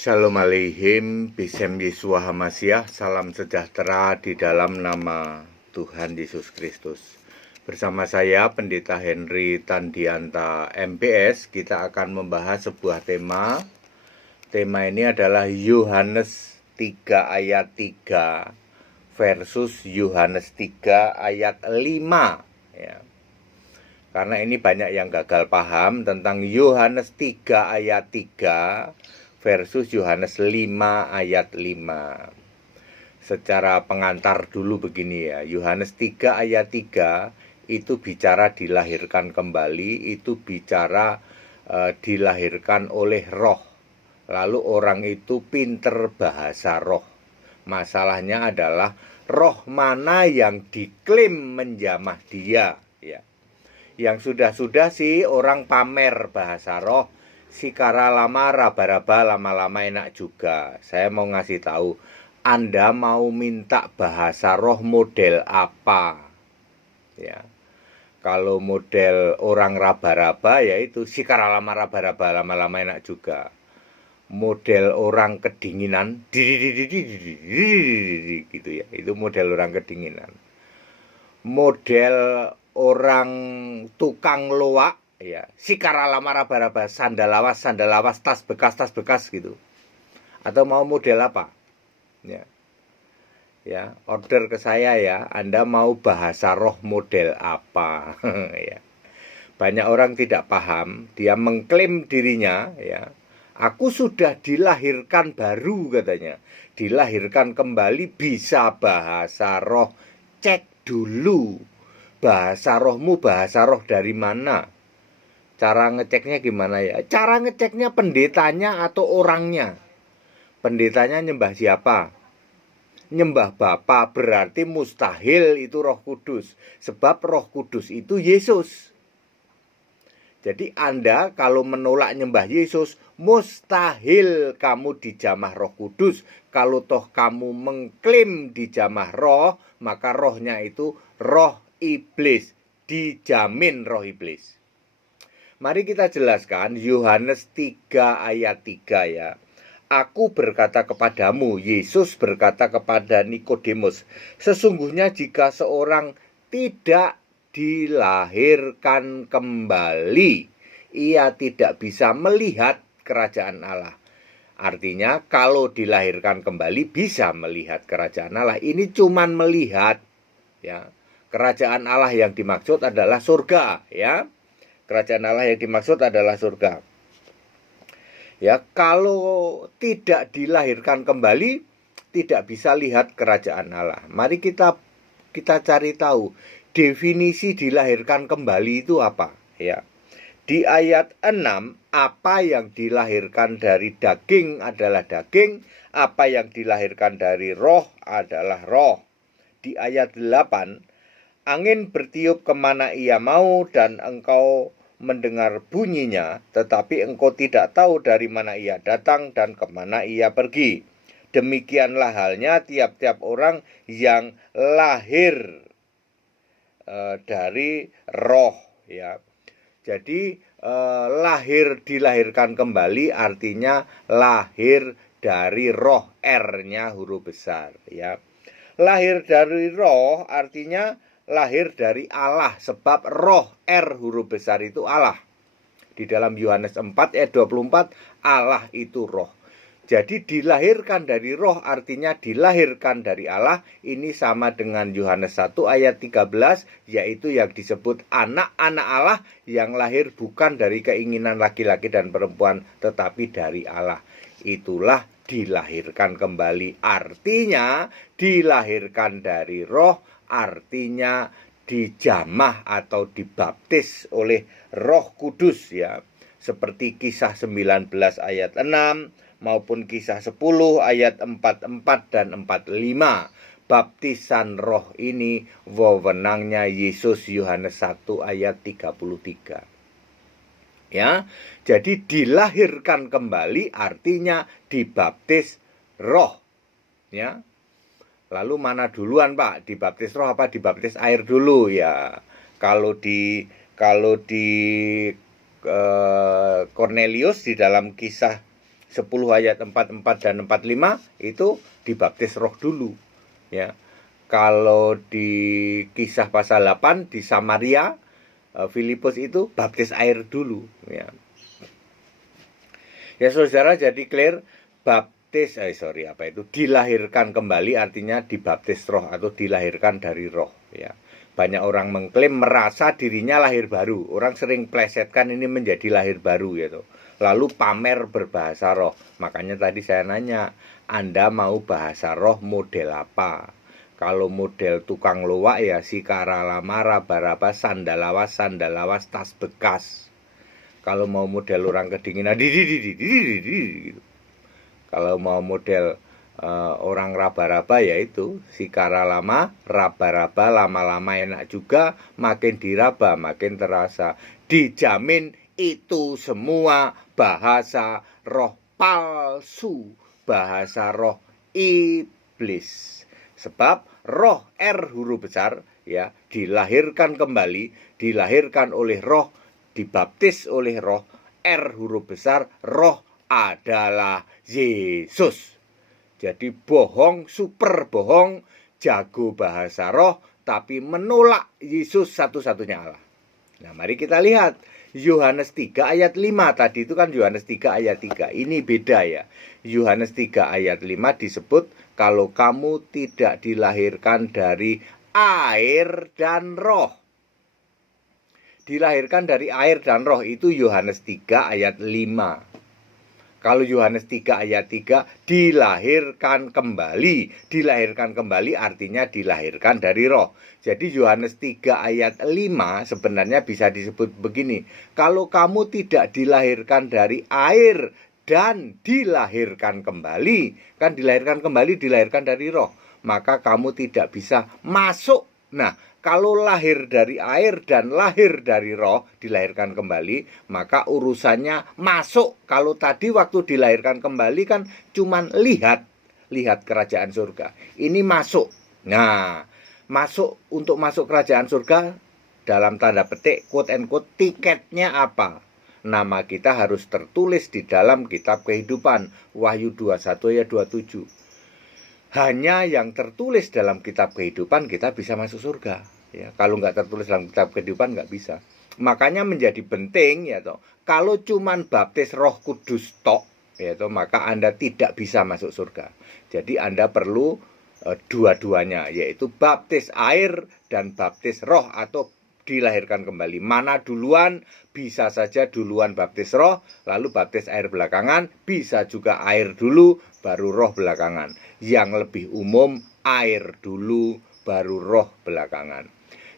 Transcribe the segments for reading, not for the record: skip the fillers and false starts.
Shalom Aleihim, Bisem Yesua Hamasyah, salam sejahtera di dalam nama Tuhan Yesus Kristus. Bersama saya, Pendeta Henry Tandianta MPS, kita akan membahas sebuah tema. Tema ini adalah Yohanes 3 ayat 3 versus Yohanes 3 ayat 5. Ya. Karena ini banyak yang gagal paham tentang Yohanes 3 ayat 3 versus Yohanes 5 ayat 5. Secara pengantar dulu begini ya. Yohanes 3 ayat 3 itu bicara dilahirkan kembali, itu bicara dilahirkan oleh roh. Lalu orang itu pinter bahasa roh. Masalahnya adalah roh mana yang diklaim menjamah dia ya. Yang sudah-sudah sih orang pamer bahasa roh. Sikara lama, raba-raba, lama-lama enak juga. Saya mau ngasih tahu, Anda mau minta bahasa roh model apa? Ya. Kalau model orang raba-raba, yaitu sikara lama, raba-raba, lama-lama enak juga. Model orang kedinginan, gitu ya. Itu model orang kedinginan. Model orang tukang loak, ya, sikara lama raba-raba, sandal lawas, tas bekas gitu. Atau mau model apa? Ya, order ke saya ya. Anda mau bahasa roh model apa? Ya. Banyak orang tidak paham, dia mengklaim dirinya, ya. Aku sudah dilahirkan baru katanya. Dilahirkan kembali bisa bahasa roh. Cek dulu. Bahasa rohmu bahasa roh dari mana? Cara ngeceknya gimana ya? Cara ngeceknya pendetanya atau orangnya? Pendetanya nyembah siapa? Nyembah Bapa, berarti mustahil itu Roh Kudus. Sebab Roh Kudus itu Yesus. Jadi Anda kalau menolak nyembah Yesus, mustahil kamu dijamah Roh Kudus. Kalau toh kamu mengklaim dijamah roh, maka rohnya itu roh iblis. Dijamin roh iblis. Mari kita jelaskan Yohanes 3 ayat 3 ya. Aku berkata kepadamu, Yesus berkata kepada Nikodemus, sesungguhnya jika seorang tidak dilahirkan kembali, ia tidak bisa melihat kerajaan Allah. Artinya kalau dilahirkan kembali bisa melihat kerajaan Allah. Ini cuman melihat ya. Kerajaan Allah yang dimaksud adalah surga ya. Kerajaan Allah yang dimaksud adalah surga. Ya, kalau tidak dilahirkan kembali tidak bisa lihat kerajaan Allah. Mari kita cari tahu definisi dilahirkan kembali itu apa, ya. Di ayat 6, apa yang dilahirkan dari daging adalah daging, apa yang dilahirkan dari roh adalah roh. Di ayat 8, angin bertiup kemana ia mau dan engkau mendengar bunyinya, tetapi engkau tidak tahu dari mana ia datang dan kemana ia pergi. Demikianlah halnya tiap-tiap orang yang lahir dari roh ya. Jadi dilahirkan kembali artinya lahir dari roh, R-nya huruf besar ya. Lahir dari roh artinya lahir dari Allah, sebab roh R huruf besar itu Allah. Di dalam Yohanes 4 ayat 24, Allah itu roh. Jadi dilahirkan dari roh artinya dilahirkan dari Allah. Ini sama dengan Yohanes 1 ayat 13, yaitu yang disebut anak-anak Allah yang lahir bukan dari keinginan laki-laki dan perempuan, tetapi dari Allah. Itulah dilahirkan kembali. Artinya dilahirkan dari roh, artinya dijamah atau dibaptis oleh Roh Kudus ya. Seperti Kisah 19 ayat 6 maupun Kisah 10 ayat 44 dan 45. Baptisan roh ini wewenangnya Yesus, Yohanes 1 ayat 33. Ya. Jadi dilahirkan kembali artinya dibaptis roh. Ya. Lalu mana duluan Pak? Dibaptis roh apa dibaptis air dulu ya? Kalau di Cornelius di dalam Kisah 10 ayat 44 dan 45 itu dibaptis roh dulu, ya. Kalau di Kisah pasal 8 di Samaria, Filipus itu baptis air dulu, ya. Ya saudara, jadi clear, dilahirkan kembali artinya dibaptis roh atau dilahirkan dari roh, ya. Banyak orang mengklaim merasa dirinya lahir baru. Orang sering plesetkan ini menjadi lahir baru, gitu. Lalu pamer berbahasa roh. Makanya tadi saya nanya, Anda mau bahasa roh model apa? Kalau model tukang loak ya sikara lama, raba-raba, sandalawas, tas bekas. Kalau mau model orang kedinginan, gitu. Kalau mau model orang raba-raba ya itu sikara lama, raba-raba, lama-lama enak juga, makin diraba makin terasa. Dijamin itu semua bahasa roh palsu, bahasa roh iblis. Sebab roh R huruf besar ya dilahirkan kembali, dilahirkan oleh roh, dibaptis oleh roh. R huruf besar, roh adalah Yesus. Jadi bohong, super bohong, jago bahasa roh, tapi menolak Yesus satu-satunya Allah. Nah, mari kita lihat Yohanes 3 ayat 5. Tadi itu kan Yohanes 3 ayat 3. Ini beda ya. Yohanes 3 ayat 5 disebut kalau kamu tidak dilahirkan dari air dan roh. Dilahirkan dari air dan roh itu Yohanes 3 ayat 5. Kalau Yohanes 3 ayat 3 dilahirkan kembali. Dilahirkan kembali artinya dilahirkan dari roh. Jadi Yohanes 3 ayat 5 sebenarnya bisa disebut begini. Kalau kamu tidak dilahirkan dari air dan dilahirkan kembali. Kan dilahirkan kembali, dilahirkan dari roh. Maka kamu tidak bisa masuk. Nah, kalau lahir dari air dan lahir dari roh, dilahirkan kembali, maka urusannya masuk. Kalau tadi waktu dilahirkan kembali kan cuman lihat kerajaan surga. Ini masuk. Nah, untuk masuk kerajaan surga dalam tanda petik, quote and quote, tiketnya apa? Nama kita harus tertulis di dalam kitab kehidupan. Wahyu 21 ayat 27. Hanya yang tertulis dalam kitab kehidupan kita bisa masuk surga. Ya, kalau nggak tertulis dalam kitab kehidupan nggak bisa. Makanya menjadi penting ya toh. Kalau cuman baptis Roh Kudus tok, ya toh, maka Anda tidak bisa masuk surga. Jadi Anda perlu dua-duanya, yaitu baptis air dan baptis Roh atau dilahirkan kembali. Mana duluan? Bisa saja duluan baptis roh, lalu baptis air belakangan. Bisa juga air dulu, baru roh belakangan. Yang lebih umum, air dulu, baru roh belakangan.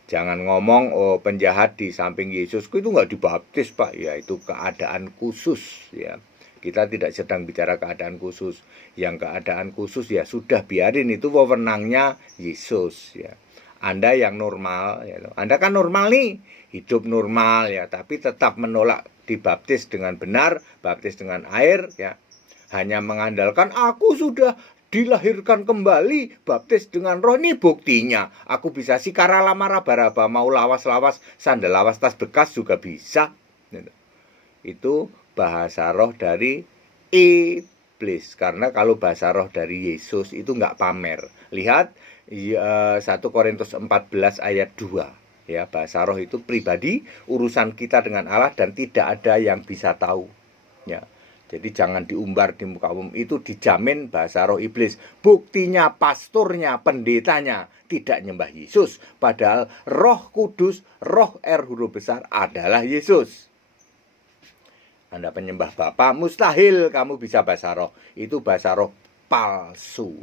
Jangan ngomong, oh penjahat di samping Yesus itu nggak dibaptis Pak. Ya itu keadaan khusus ya. Kita tidak sedang bicara keadaan khusus. Yang keadaan khusus ya sudah biarin, itu wewenangnya Yesus ya. Anda yang normal, ya, Anda kan normal nih, hidup normal ya, tapi tetap menolak dibaptis dengan benar, baptis dengan air ya, hanya mengandalkan aku sudah dilahirkan kembali, baptis dengan roh. Ini buktinya, aku bisa sikara lama raba-raba, mau lawas-lawas, sandal lawas tas bekas juga bisa. Itu bahasa roh dari iblis, karena kalau bahasa roh dari Yesus itu nggak pamer. Lihat 1 Korintus 14 ayat 2 ya, bahasa roh itu pribadi, urusan kita dengan Allah dan tidak ada yang bisa tahu ya. Jadi jangan diumbar di muka umum, itu dijamin bahasa roh iblis. Buktinya pastornya, pendetanya tidak nyembah Yesus, padahal Roh Kudus, roh R huruf besar adalah Yesus. Anda penyembah Bapa, mustahil kamu bisa bahasa roh. Itu bahasa roh palsu.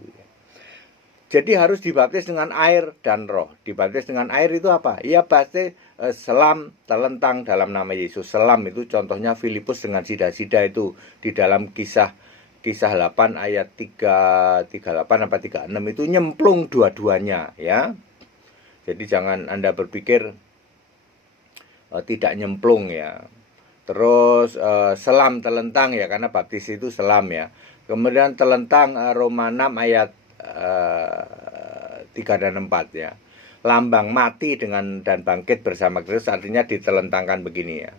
Jadi harus dibaptis dengan air dan roh. Dibaptis dengan air itu apa? Ya baptis selam terlentang dalam nama Yesus. Selam itu contohnya Filipus dengan sida-sida itu di dalam kisah 8 ayat 38 apa 36 itu nyemplung dua-duanya ya. Jadi jangan Anda berpikir tidak nyemplung ya. Terus selam terlentang ya, karena baptis itu selam ya. Kemudian terlentang Roma 6 ayat 3 dan 4 ya. Lambang mati dan bangkit bersama Kristus, artinya ditelentangkan begini ya.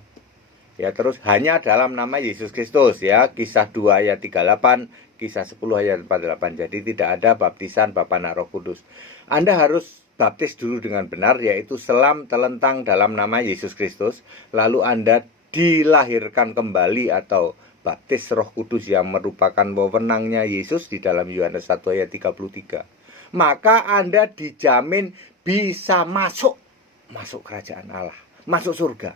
Ya, terus hanya dalam nama Yesus Kristus ya. Kisah 2 ayat 38, Kisah 10 ayat 48. Jadi tidak ada baptisan Bapa Anak Roh Kudus. Anda harus baptis dulu dengan benar, yaitu selam telentang dalam nama Yesus Kristus. Lalu Anda dilahirkan kembali atau baptis Roh Kudus yang merupakan wewenangnya Yesus di dalam Yohanes 1 ayat 33. Maka Anda dijamin bisa masuk kerajaan Allah, masuk surga.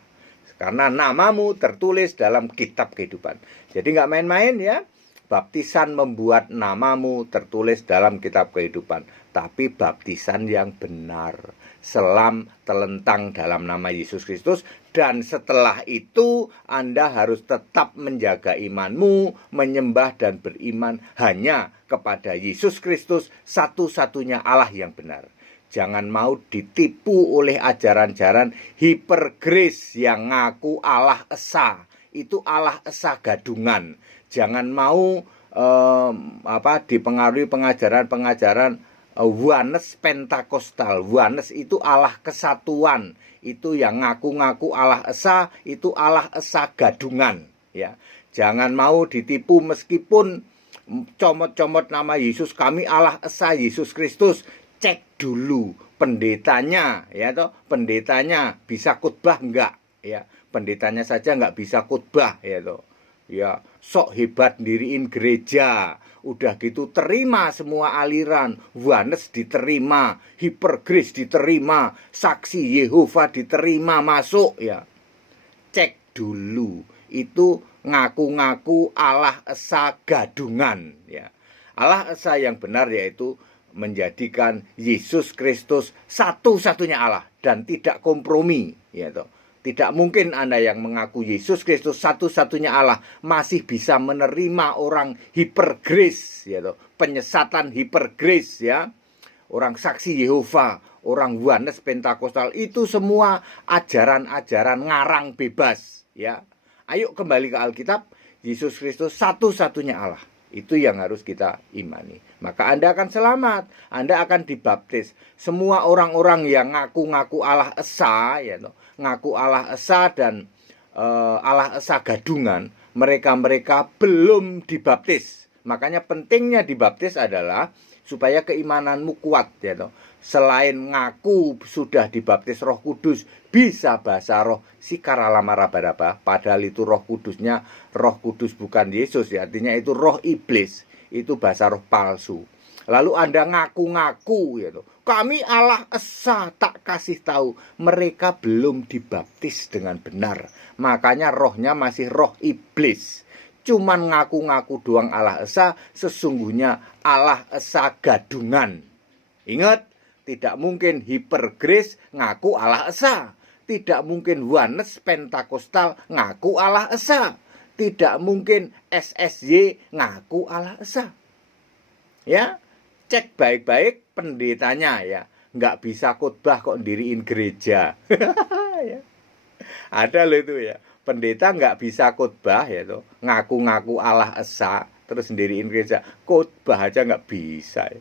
Karena namamu tertulis dalam kitab kehidupan. Jadi nggak main-main ya. Baptisan membuat namamu tertulis dalam kitab kehidupan. Tapi baptisan yang benar. Selam telentang dalam nama Yesus Kristus. Dan setelah itu Anda harus tetap menjaga imanmu, menyembah dan beriman hanya kepada Yesus Kristus, satu-satunya Allah yang benar. Jangan mau ditipu oleh ajaran-ajaran hipergrace yang ngaku Allah Esa. Itu Allah Esa gadungan. Jangan mau dipengaruhi pengajaran-pengajaran Oneness Pentakostal. Oneness itu Allah kesatuan. Itu yang ngaku-ngaku Allah Esa, itu Allah Esa gadungan. Ya, jangan mau ditipu meskipun comot-comot nama Yesus, kami Allah Esa Yesus Kristus. Cek dulu pendetanya, ya toh, pendetanya bisa khotbah enggak, ya. Pendetanya saja enggak bisa khotbah, ya toh. Ya, sok hebat diriin gereja. Udah gitu terima semua aliran, Oneness diterima, Hipergrace diterima, Saksi Yehova diterima masuk, ya. Cek dulu, itu ngaku-ngaku Allah Esa gadungan, ya. Allah Esa yang benar yaitu menjadikan Yesus Kristus satu-satunya Allah dan tidak kompromi, ya toh. Tidak mungkin Anda yang mengaku Yesus Kristus satu-satunya Allah masih bisa menerima orang hipergrace, ya toh. Penyesatan hipergrace, ya. Orang Saksi Yehova, orang Oneness Pentakostal, itu semua ajaran-ajaran ngarang bebas, ya. Ayo kembali ke Alkitab, Yesus Kristus satu-satunya Allah. Itu yang harus kita imani. Maka Anda akan selamat. Anda akan dibaptis. Semua orang-orang yang ngaku-ngaku Allah Esa, ya, ngaku Allah Esa dan Allah Esa gadungan, mereka-mereka belum dibaptis. Makanya pentingnya dibaptis adalah supaya keimananmu kuat, ya toh. Selain ngaku sudah dibaptis Roh Kudus, bisa bahasa roh sikaralamarabaraba, padahal itu Roh Kudusnya Roh Kudus bukan Yesus, ya. Artinya itu roh iblis, itu bahasa roh palsu. Lalu Anda ngaku-ngaku, ya toh, kami Allah Esa, tak kasih tahu, mereka belum dibaptis dengan benar. Makanya rohnya masih roh iblis. Cuman ngaku-ngaku doang Allah Esa, sesungguhnya Allah Esa gadungan. Ingat, tidak mungkin hipergrace ngaku Allah Esa. Tidak mungkin Oneness Pentakostal ngaku Allah Esa. Tidak mungkin SSY ngaku Allah Esa. Ya, cek baik-baik pendetanya, ya. Nggak bisa khotbah kok diriin gereja. Ya. Ada loh itu, ya. Pendeta nggak bisa khotbah, ya toh, ngaku-ngaku Allah Esa terus sendiriin gereja, khotbah aja nggak bisa, ya.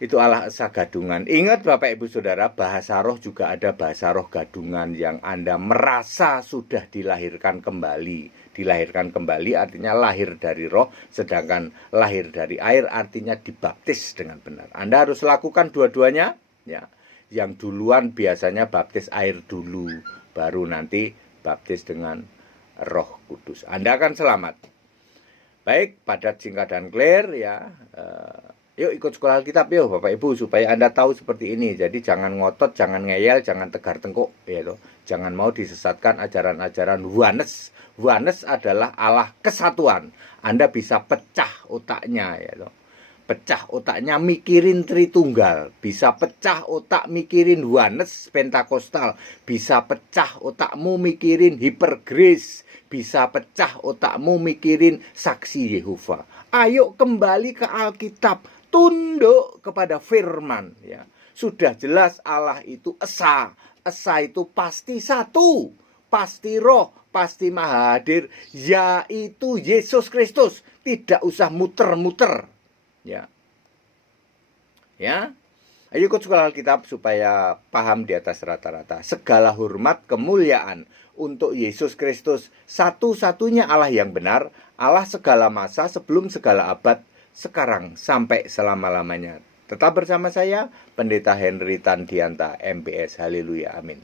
Itu Allah Esa gadungan. Ingat Bapak Ibu Saudara, bahasa roh juga ada bahasa roh gadungan yang Anda merasa sudah dilahirkan kembali. Dilahirkan kembali artinya lahir dari roh, sedangkan lahir dari air artinya dibaptis dengan benar. Anda harus lakukan dua-duanya, ya. Yang duluan biasanya baptis air dulu, baru nanti baptis dengan Roh Kudus. Anda akan selamat. Baik, padat, singkat, dan clear, ya. Yuk ikut sekolah Alkitab yuk Bapak Ibu, supaya Anda tahu seperti ini. Jadi jangan ngotot, jangan ngeyel, jangan tegar tengkuk, ya toh. Jangan mau disesatkan ajaran-ajaran Oneness. Oneness adalah Allah kesatuan. Anda bisa pecah otaknya, ya toh. Pecah otaknya mikirin Tritunggal, bisa pecah otak mikirin Oneness Pentakostal, bisa pecah otakmu mikirin hipergrace, bisa pecah otakmu mikirin Saksi Yehova. Ayo kembali ke Alkitab, tunduk kepada firman, ya. Sudah jelas Allah itu Esa. Esa itu pasti satu, pasti roh, pasti maha hadir, yaitu Yesus Kristus. Tidak usah muter-muter, ya. Ya. Ayo ikut sekolah Alkitab supaya paham di atas rata-rata. Segala hormat, kemuliaan untuk Yesus Kristus, satu-satunya Allah yang benar, Allah segala masa, sebelum segala abad, sekarang sampai selama-lamanya. Tetap bersama saya, Pendeta Henry Tandianta, MPS. Haleluya, amin.